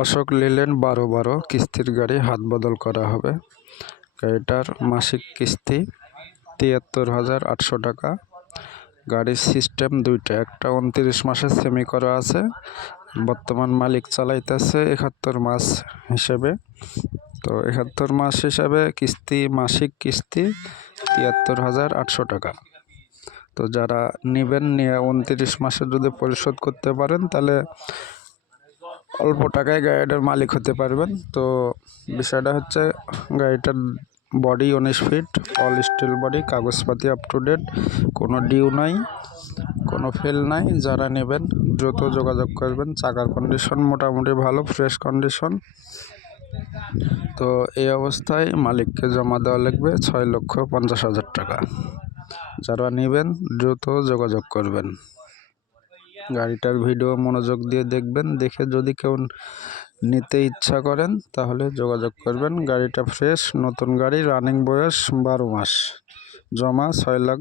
Ashok Leyland 12 কিস্তির গাড়ি হাত বদল করা হবে। গাড়িটার মাসিক কিস্তি 73,800 টাকা। গাড়ির সিস্টেম দুইটা, একটা 29 মাসে সেমি করা আছে, বর্তমান মালিক চালাইতেছে 71 মাস হিসেবে। তো 71 মাস হিসাবে কিস্তি, মাসিক কিস্তি 73,800 টাকা। তো যারা নেবেন, নিয়ে 29 মাসে যদি পরিশোধ করতে পারেন তাহলে অল্প টাকায় গাড়িটার মালিক হতে পারবেন। তো বিষয়টা হচ্ছে, গাড়িটার body 19 feet, all steel body, কাগজপাতি আপ টু ডেট, কোনো ডিউ নাই, কোনো ফেল নাই। যারা নেবেন দ্রুত যোগাযোগ করবেন। চাকার কন্ডিশন মোটামুটি ভালো, ফ্রেশ কন্ডিশন। তো এই অবস্থায় মালিককে জমা দেওয়া লাগবে 6,50,000 টাকা। যারা নেবেন দ্রুত যোগাযোগ করবেন। গাড়িটার ভিডিও মনোযোগ দিয়ে দেখবেন, দেখে যদি কেউ নিতে ইচ্ছা করেন তাহলে যোগাযোগ করবেন। গাড়িটা ফ্রেশ, নতুন গাড়ি, রানিং বয়স 12 মাস, জমা 6,50,000।